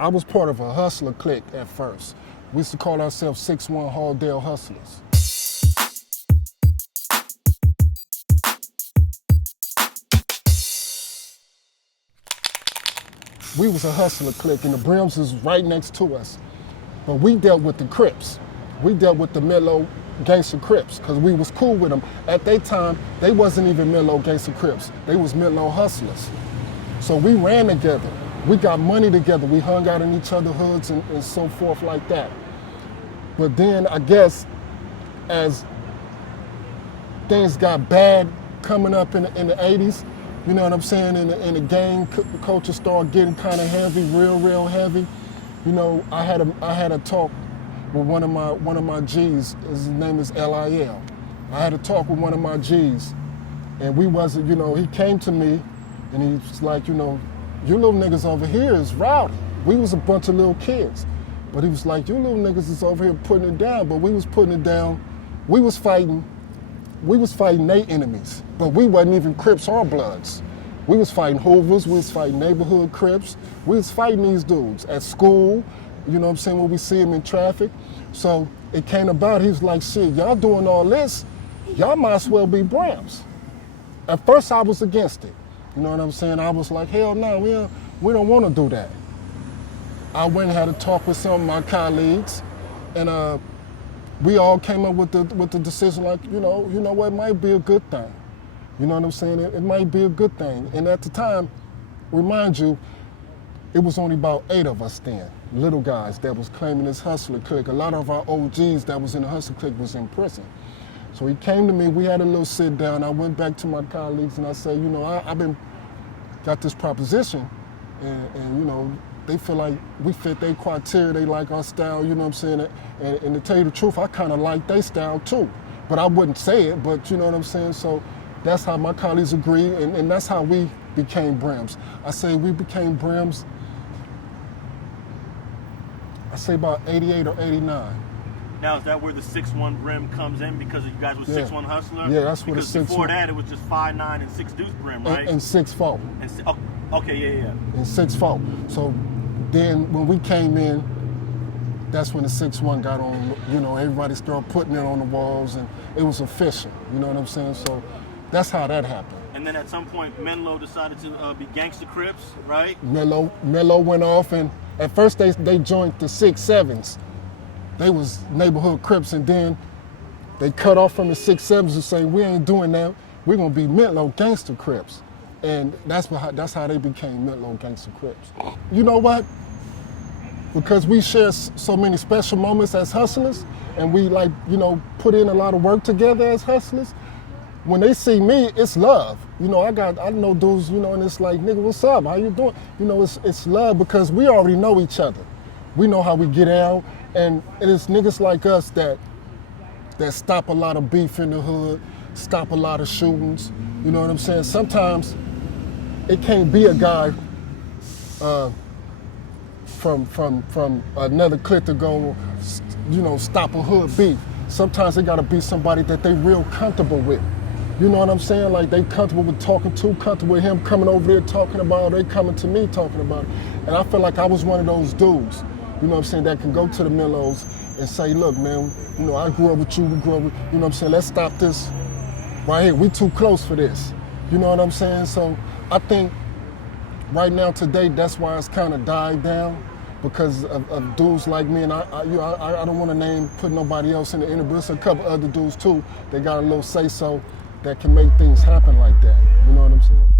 I was part of a hustler clique at first. We used to call ourselves 6'1" Halldale Hustlers. We was a hustler clique, and the Brims was right next to us. But we dealt with the Crips. We dealt with the Menlo Gangster Crips, because we was cool with them. At that time, they wasn't even Menlo Gangster Crips. They was Menlo Hustlers. So we ran together. We got money together. We hung out in each other's hoods and so forth like that. But then I guess as things got bad coming up in the 80s, you know what I'm saying, and the gang culture started getting kind of heavy, real heavy. You know, I had a talk with one of my G's. His name is LIL. I had a talk with one of my G's, and we wasn't, you know, he came to me and he was like, you know, you little niggas over here is rowdy. We was a bunch of little kids. But he was like, you little niggas is over here putting it down, but we was putting it down. We was fighting their enemies, but we wasn't even Crips or Bloods. We was fighting Hoovers, we was fighting Neighborhood Crips. We was fighting these dudes at school, you know what I'm saying, when we see them in traffic. So it came about, he was like, shit, y'all doing all this, y'all might as well be Brims. At first I was against it, you know what I'm saying? I was like, hell no, we don't want to do that. I went and had a talk with some of my colleagues, and we all came up with the decision, like, you know what, it might be a good thing. You know what I'm saying? It might be a good thing. And at the time, remind you, it was only about 8 of us then, little guys that was claiming this hustler clique. A lot of our OGs that was in the hustler clique was in prison. So he came to me, we had a little sit down. I went back to my colleagues and I said, you know, I've got this proposition, and you know, they feel like we fit their criteria, they like our style, you know what I'm saying? And to tell you the truth, I kind of like their style too. But I wouldn't say it, but you know what I'm saying? So that's how my colleagues agreed, and that's how we became Brims. I say we became Brims, I say about 88 or 89. Now, is that where the 6'1" Brim comes in because you guys were 6'1" Hustler? Yeah, that's where the 6'1". Because before that, it was just 5'9" and 6 Deuce Brim, right? And 6'4". Okay, yeah. And 6'4". So then when we came in, that's when the 6'1" got on, you know, everybody started putting it on the walls, and it was official, you know what I'm saying? So that's how that happened. And then at some point, Menlo decided to be Gangster Crips, right? Menlo went off, and at first they joined the 6'7s. They was Neighborhood Crips, and then they cut off from the 6'7s and say, we ain't doing that, we're gonna be Menlo Gangster Crips. And that's how they became Menlo Gangster Crips. You know what? Because we share so many special moments as hustlers, and we, like, you know, put in a lot of work together as hustlers, when they see me, it's love. You know, I know dudes, you know, and it's like, nigga, what's up? How you doing? You know, it's love because we already know each other. We know how we get out, and it is niggas like us that stop a lot of beef in the hood, stop a lot of shootings. You know what I'm saying? Sometimes it can't be a guy from another clique to go, you know, stop a hood beef. Sometimes it gotta be somebody that they real comfortable with. You know what I'm saying? Like, they comfortable with talking to, comfortable with him coming over there talking about it, they coming to me talking about it. And I feel like I was one of those dudes, you know what I'm saying, that can go to the Menlos and say, look, man, you know, I grew up with you, we grew up with, you know what I'm saying, let's stop this right here. We too close for this. You know what I'm saying? So I think right now, today, that's why it's kind of died down, because of dudes like me, and I don't want to put nobody else in the interview. There's a couple other dudes too that got a little say-so that can make things happen like that. You know what I'm saying?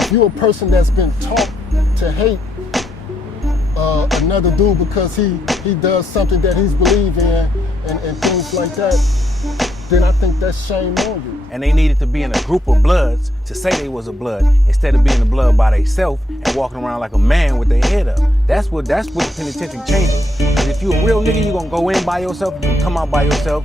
If you're a person that's been taught to hate another dude because he does something that he's believe in and things like that, then I think that's shame on you. And they needed to be in a group of Bloods to say they was a Blood instead of being a Blood by themselves and walking around like a man with their head up. That's what the penitentiary changes. Because if you a real nigga, you gonna go in by yourself, you gonna come out by yourself.